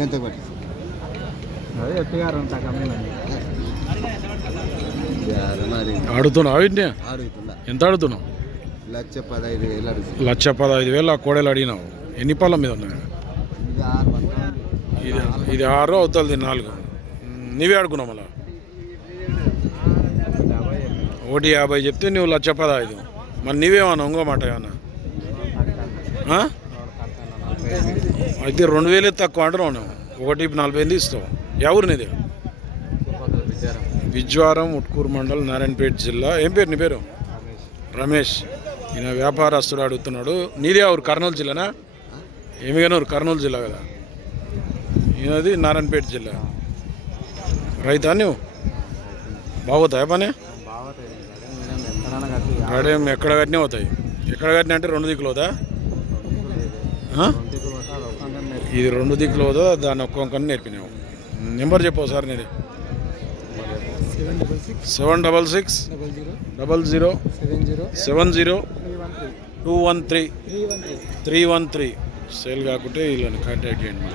ఎంత అడుగుతున్నావు అడుగుతున్నా ఎంత అడుగుతున్నావు లక్ష పదహైదు వేలు లక్ష పదహైదు వేలు ఆ కోడలు అడిగినావు. ఎన్ని పళ్ళ మీద ఉన్నాయి? ఇది ఇది ఆరు అవుతుంది నాలుగు. నీవే అడుగున్నావు మళ్ళా? ఒకటి యాభై చెప్తే నువ్వు లక్ష పదహైదు. మరి నీవేమన్నా ఇంకో మాట ఏమన్నా? అయితే రెండు వేలే తక్కువ అంటున్నావు నువ్వు. ఒకటి నలభై ఎనిమిది ఇస్తావు. ఎవరు నీది? విజ్వారం ఉట్కూరు మండల్ నారాయణపేట జిల్లా. ఏం పేరు నీ పేరు? రమేష్. ఈయన వ్యాపారస్తుడు అడుగుతున్నాడు. నీదే ఎవరు కర్నూలు జిల్లానా? ఏమిగానూరు? కర్నూలు జిల్లా కదా. ఈయనది నారాయణపేట జిల్లా. రైతా నువ్వు? బాగుతాయా పని? ఎక్కడ కట్టినా. అవుతాయి ఎక్కడ కట్టినా అంటే రెండు దిక్కులు అవుతా? ఇది రెండు దిక్కులు అవుతా దాన్ని ఒక్కొక్కని నేర్పినావు నెంబర్ చెప్పు సార్ నీది. Seven double six double zero seven zero seven zero two one three three one three. Sale కాకుంటే వీళ్ళని కాంటాక్ట్ చేయండి